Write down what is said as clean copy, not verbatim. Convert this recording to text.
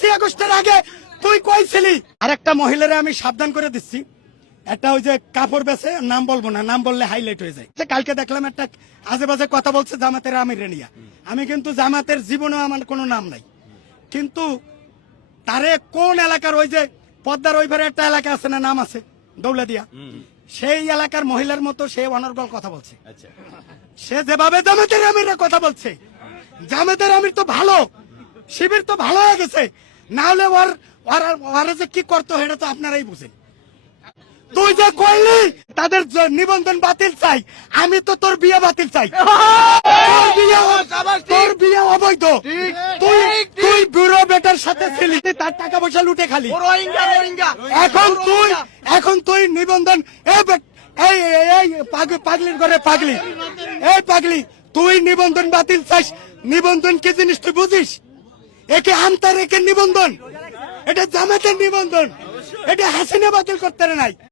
5ই আগস্টের আগে তুই কইছিলি। আরেকটা মহিলারে আমি সাবধান করে দিচ্ছি, একটা ওই যে কাপড় বেচে, নাম বলবো না, নাম বললে হাইলাইট হয়ে যায়। কালকে দেখলাম একটা আজে বাজে কথা বলছে জামাতের আমিরে নিয়ে। আমি কিন্তু জামাতের জীবনেও আমার কোনো নাম নাই, কিন্তু তারে কোন এলাকার ওই যে পদ্মার ওই পারে একটা এলাকা আছে না, নাম আছে দৌলতদিয়া, সেই এলাকার মহিলার মতো সে অনর্গল কথা বলছে। সে যেভাবে জামাতের আমিরের কথা বলছে, জামাতের আমির তো ভালো, শিবির তো ভালো হয়ে গেছে, না হলে ওরা যে কি করতো সেটা তো আপনারাই বুঝেন। তুই যে কইলি তাদের নিবন্ধন বাতিল চাই, আমি তো তোর বিয়ে বাতিল চাই। তোর বিয়ে অবৈধ। তুই ব্যুরো বেটার সাথে ছিলি, তার টাকা পয়সা লুটে খালি। এখন তুই নিবন্ধন পাগলির ঘরে পাগলি, এই পাগলি, তুই নিবন্ধন বাতিল চাস। নিবন্ধন কি জিনিস তুই বুঝিস? একে আমতার, একে নিবন্ধন, এটা জামাতের নিবন্ধন, এটা হাসিনা বাতিল করতে নাই।